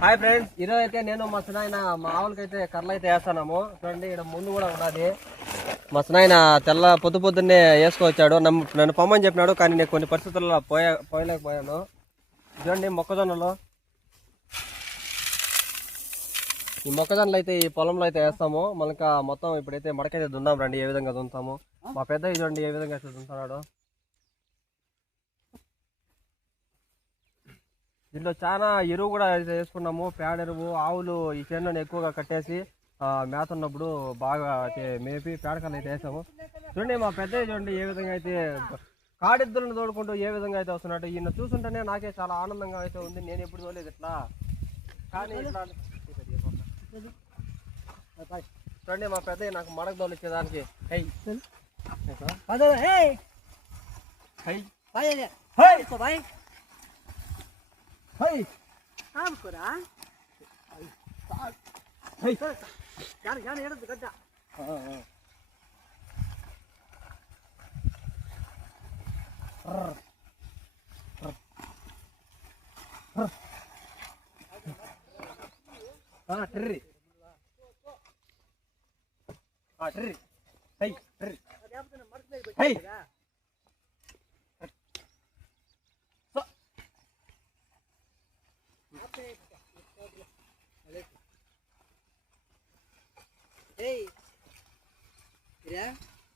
Hi friends ఈరోజు అయితే నేను మా సునాయన మా కర్రలు అయితే వేస్తున్నాము. చూడండి ఇక్కడ ముందు కూడా ఉన్నది. మా సునాయన తెల్ల పొద్దు పొద్దున్నే వేసుకొచ్చాడు. నన్ను నన్ను పొమ్మని చెప్పినాడు కానీ నేను కొన్ని పరిస్థితుల్లో పోయా పోయలేకపోయాను. చూడండి మొక్కజొన్నలు. ఈ మొక్కజొన్నలు అయితే ఈ పొలంలో అయితే వేస్తాము. మనక మొత్తం ఇప్పుడైతే మడకైతే దున్నాం రండి ఏ విధంగా దున్నాము మా పెద్ద చూడండి ఏ విధంగా అయితే దున్నాడు దీంట్లో చాలా ఎరువు కూడా అయితే వేసుకున్నాము. పేడ ఎరువు ఆవులు ఈ చేనులను ఎక్కువగా కట్టేసి మేత ఉన్నప్పుడు బాగా అయితే మేపి పేడకల్లు అయితే వేసాము. చూడండి మా పెద్ద చూడండి ఏ విధంగా అయితే కాడిద్దులను తోడుకుంటూ ఏ విధంగా అయితే వస్తున్నట్టు ఈయన చూస్తుంటేనే నాకే చాలా ఆనందంగా అయితే ఉంది. నేను ఎప్పుడు చూడలేదు ఇట్లా. కానీ చూడండి మా పెద్ద నాకు మడక దోలు ఇచ్చేదానికి. హై. హే. ஹை. காம் குரா ஹை. யார் யார் எடுத்து கட்டா. ஆ ட்ரி. ஆ ட்ரி. ஹை ட்ரி. ஹை.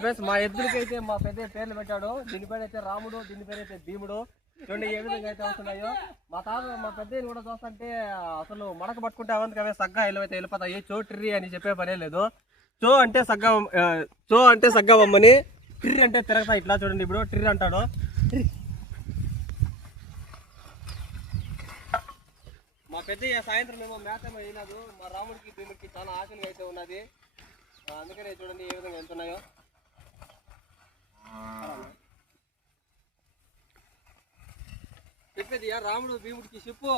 ఫ్రెండ్స్ మా ఎద్దులకి మా పెద్ద పేర్లు పెట్టాడు. దీని పేరు అయితే రాముడు దీని పేరు అయితే భీముడు. చూడండి ఏ విధంగా అయితే వస్తున్నాయో. మా తాత మా పెద్ద కూడా చూస్తుంటే అసలు మడక పట్టుకుంటే అవంతకు అవే సగ్గా ఇల్లు అయితే వెళ్ళిపోతాయి. చో ట్రీ అని చెప్పే పనే లేదు. చో అంటే సగ్గా చో అంటే సగ్గా బొమ్మని ట్రీ అంటే తిరగతా ఇట్లా చూడండి ఇప్పుడు ట్రీ అంటాడు. మా పెద్ద సాయంత్రం ఏమో మేత ఏమో వేయలేదు మా రాముడికి భీముడికి చాలా ఆకలిగా అయితే ఉన్నది. అందుకనే చూడండి ఏ విధంగా వెళ్తున్నాయో చెప్పేది రాముడు భీముడికి చెప్పు.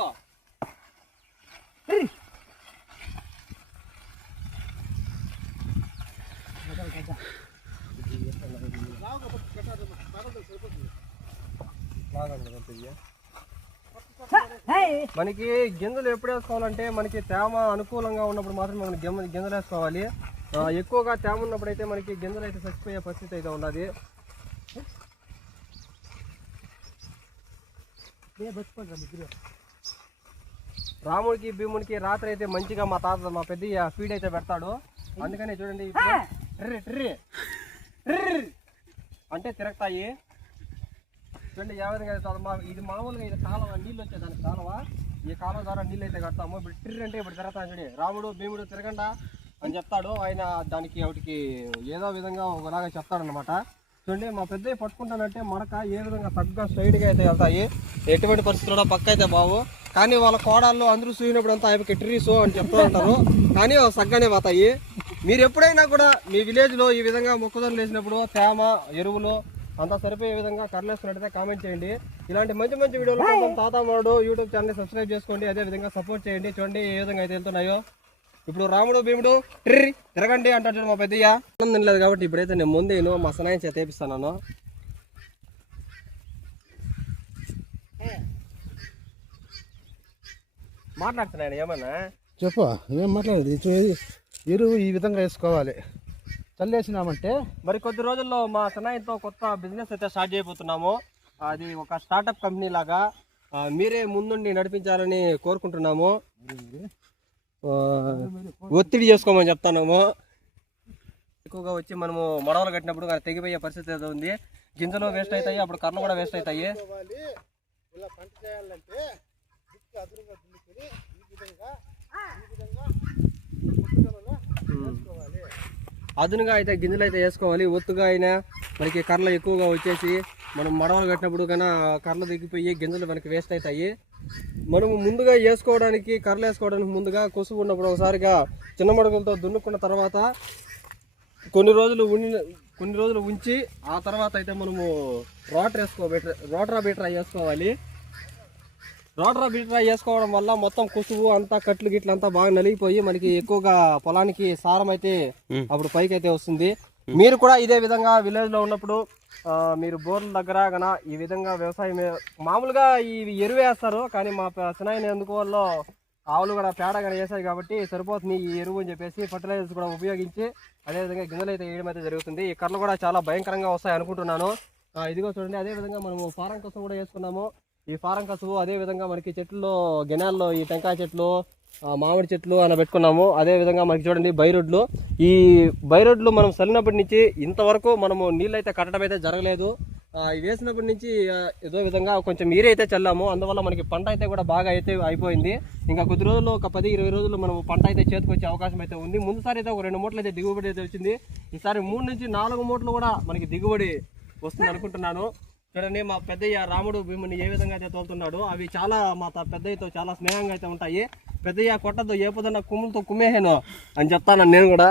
మనకి గింజలు ఎప్పుడు వేసుకోవాలంటే మనకి తేమ అనుకూలంగా ఉన్నప్పుడు మాత్రం మనం గింజ గింజలు వేసుకోవాలి. ఎక్కువగా తేమ ఉన్నప్పుడు అయితే మనకి గింజలు అయితే చచ్చిపోయే పరిస్థితి అయితే ఉన్నది. రాముడికి భీముడికి రాత్రి అయితే మంచిగా మా తాత మా పెద్ద ఫీడ్ అయితే పెడతాడు. అందుకనే చూడండి అంటే తిరగతాయి. చూడండి ఏ విధంగా అయితే ఇది మామూలుగా ఇది కాలువ నీళ్ళు వచ్చే దానికి కాలువ. ఈ కాలువ ద్వారా నీళ్ళు అయితే కడతాము. ఇప్పుడు ట్రిర్ అంటే ఇప్పుడు తిరగతాను చూడి. రాముడు భీముడు తిరగండా అని చెప్తాడు. ఆయన దానికి వాటికి ఏదో విధంగా ఒకలాగా చెప్తాడనమాట చూడండి మా పెద్ద పట్టుకుంటానంటే మడక ఏ విధంగా తగ్గ స్ట్రైడ్గా అయితే వెళ్తాయి. ఎటువంటి పరిస్థితుల్లో పక్క అయితే బావు. కానీ వాళ్ళ కోడాల్లో అందరూ చూసినప్పుడు అంతా ఆయనకి ట్రీసు అని చెప్తూ ఉంటారు. కానీ అవి సగ్గానే పోతాయి. మీరు ఎప్పుడైనా కూడా మీ విలేజ్లో ఈ విధంగా మొక్కజొన్నలు వేసినప్పుడు తేమ ఎరువులు అంతా సరిపోయే విధంగా కర్లేస్తున్నట్టయితే కామెంట్ చేయండి. ఇలాంటి మంచి మంచి వీడియోలు కోసం తాత మాడు యూట్యూబ్ ఛానల్ సబ్స్క్రైబ్ చేసుకోండి. అదే విధంగా సపోర్ట్ చేయండి. చూడండి ఏ విధంగా అయితే వెళ్తున్నాయో. ఇప్పుడు రాముడు భీముడు ట్రిర్రి తిరగండి అంటాడు చూడు మా పెద్దయ్య. ఆనందం లేదు కాబట్టి ఇప్పుడైతే నేను ముందేను మా సనాయం చేత వేపిస్తాను మాట్లాడుతున్నాను ఏమన్నా? చెప్పు ఏం మాట్లాడదు? ఎరువు ఈ విధంగా వేసుకోవాలి. చల్లేసినామంటే మరి కొద్ది రోజుల్లో మా సనాయితో కొత్త బిజినెస్ అయితే స్టార్ట్ చేయబోతున్నాము. అది ఒక స్టార్టప్ కంపెనీ లాగా మీరే ముందుండి నడిపించాలని కోరుకుంటున్నాము. ఒత్తిడి చేసుకోమని చెప్తున్నాము. ఎక్కువగా వచ్చి మనము మడవలు కట్టినప్పుడు అది తెగిపోయే పరిస్థితి ఏదో ఉంది. గింజలు వేస్ట్ అవుతాయి అప్పుడు కర్రలు కూడా వేస్ట్ అవుతాయి. ఇలా పంట చేయాలంటే దిక్కు అదురుగా దున్నుకొని ఈ విధంగా ఈ విధంగా మొక్కజొన్నలో వేసుకోవాలి అదునుగా అయితే గింజలు అయితే వేసుకోవాలి. ఒత్తుగా అయినా మనకి కర్రలు ఎక్కువగా వచ్చేసి మనం మడవలు కట్టినప్పుడు కన్నా కర్రలు దిగిపోయి గింజలు మనకి వేస్ట్ అవుతాయి. మనము ముందుగా వేసుకోవడానికి కర్రలు వేసుకోవడానికి ముందుగా కొసువు ఉన్నప్పుడు ఒకసారిగా చిన్న మడుగులతో దున్నుకున్న తర్వాత కొన్ని రోజులు ఉండి కొన్ని రోజులు ఉంచి ఆ తర్వాత అయితే మనము రోటర్ వేసుకో రోటరా బీటరా వేసుకోవాలి. రోటరా బీటరా వేసుకోవడం వల్ల మొత్తం కుసువు అంతా కట్లు గిట్లు అంతా బాగా నలిగిపోయి మనకి ఎక్కువగా పొలానికి సారం అయితే అప్పుడు పైకి అయితే వస్తుంది. మీరు కూడా ఇదే విధంగా విలేజ్లో ఉన్నప్పుడు మీరు బోర్ల దగ్గర గన ఈ విధంగా వ్యవసాయం మామూలుగా ఇవి ఎరువు వేస్తారు కానీ మా చిన్న ఎందుకు వల్ల ఆవులు కూడా పేడ కానీ వేసాయి కాబట్టి సరిపోతుంది ఈ ఎరువు అని చెప్పేసి ఫర్టిలైజర్స్ కూడా ఉపయోగించి అదేవిధంగా గింజలు అయితే వేయడం అయితే జరుగుతుంది. ఈ కర్రలు కూడా చాలా భయంకరంగా వస్తాయి అనుకుంటున్నాను. ఇదిగో చూడండి అదే విధంగా మనము ఫారం కసువు కూడా వేసుకున్నాము. ఈ ఫారం కసువు అదే విధంగా మనకి చెట్లలో గెనాల్లో ఈ టెంకాయ చెట్లు మామిడి చెట్లు అలా పెట్టుకున్నాము. అదే విధంగా మనకి చూడండి బైరోడ్లు. ఈ బైరోడ్లు మనం చల్లినప్పటి నుంచి ఇంతవరకు మనము నీళ్ళు అయితే కట్టడం అయితే జరగలేదు. ఇవి వేసినప్పటి నుంచి ఏదో విధంగా కొంచెం నీరు అయితే చల్లాము. అందువల్ల మనకి పంట అయితే కూడా బాగా అయితే అయిపోయింది. ఇంకా కొద్ది రోజులు ఒక పది ఇరవై రోజులు మనం పంట అయితే చేతికొచ్చే అవకాశం అయితే ఉంది. ముందుసారి అయితే ఒక రెండు మూటలు అయితే దిగుబడి అయితే వచ్చింది. ఈసారి మూడు నుంచి నాలుగు మూటలు కూడా మనకి దిగుబడి వస్తుంది అనుకుంటున్నాను చూడండి మా పెద్దయ్య రాముడు భీముని ఏ విధంగా అయితే తోలుతున్నాడు అవి చాలా మా పెద్దయ్యతో చాలా స్నేహంగా అయితే ఉంటాయి. పెద్దయ్య కొట్టద్దు ఏ పొద్దున్న కుమ్ములతో కుమ్మేహాను అని చెప్తాను నేను కూడా.